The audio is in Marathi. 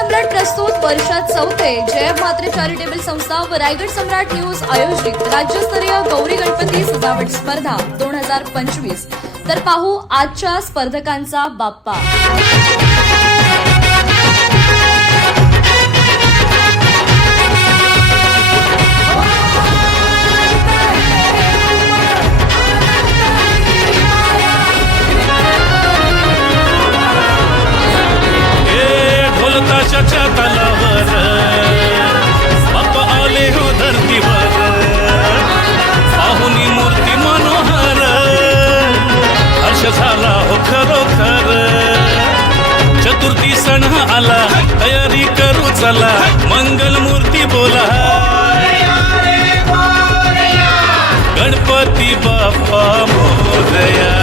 सम्राट प्रस्तुत वर्षात चौथे जय म्हात्रे चॅरिटेबल संस्था व रायगड सम्राट न्यूज आयोजित राज्यस्तरीय गौरी गणपती सजावट स्पर्धा 2025। तर पाहू आजच्या स्पर्धकांचा बाप्पा। ताशाच्या तलावर बाप्पा आले हो धरतीवर, पाहुनी मूर्ती मनोहर, हर्ष झाला हो खरोखर। चतुर्थी सण आला, तयारी करू चला, मंगल मूर्ती बोला, गणपती बाप्पा मोरया।